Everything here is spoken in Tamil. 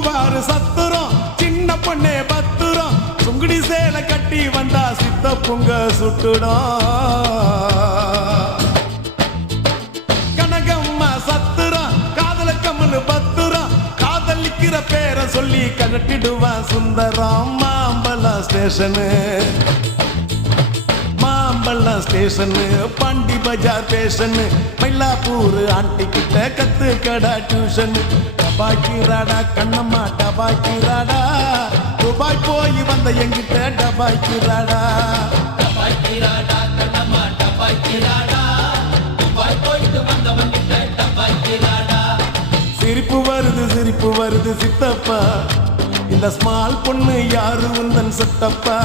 தூக்குவாரு சத்துரம் சின்ன பொண்ணே பத்துரம் சுங்குடி சேலை கட்டி வந்தா சித்த பொங்க சுட்டுடும். கனகம்மா சத்துரம் காதல கம்மல் பத்துரம் காதலிக்கிற பேரை சொல்லி கழட்டிடுவான் Sundaram Mambalam station. Mambalam station Pondy Bazaar station. Mylapore aunty கிட்ட கத்து கடா டியூஷன். டபாக்கி ராடா கண்ணம்மா டபாக்கி ராடா துபாய் போய் வந்த எங்கிட்ட டபாக்கி ராடா டபாய்க்கிராடா கண்ணம்மா டபாய்க்கிராடா துபாய் போயிட்டு வந்தவன் கிட்ட டபாய்க்கிராடா சிரிப்பு வருது சிரிப்பு வருது சித்தப்பா. இந்த ஸ்மால் பொண்ணு யாரு உந்தன் சித்தப்பா?